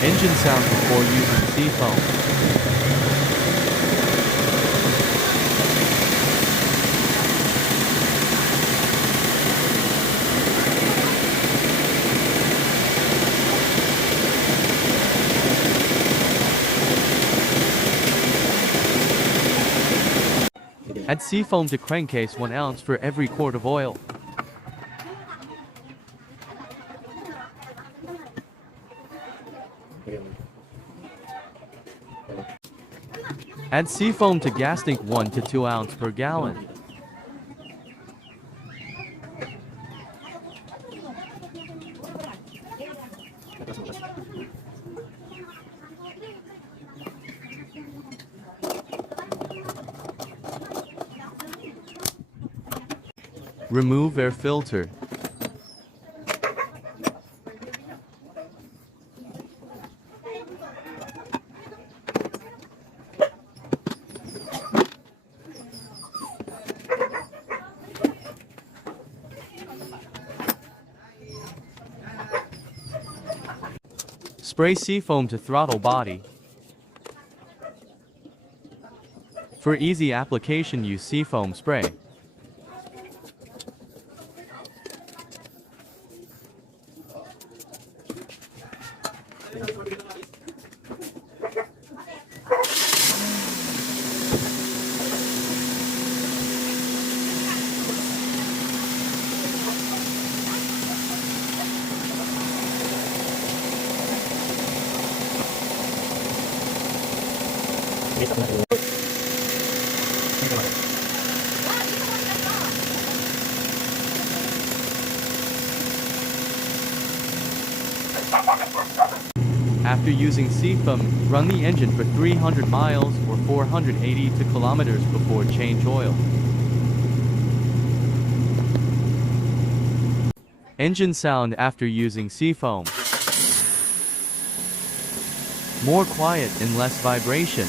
Engine sound before using Seafoam. Add Seafoam to crankcase 1 ounce for every quart of oil. Add Seafoam to gas tank 1 to 2 ounce per gallon. Remove air filter. Spray Seafoam to throttle body. For easy application, use Seafoam spray. After using Seafoam, run the engine for 300 miles or 482 kilometers before change oil. Engine sound after using Seafoam. More quiet and less vibration.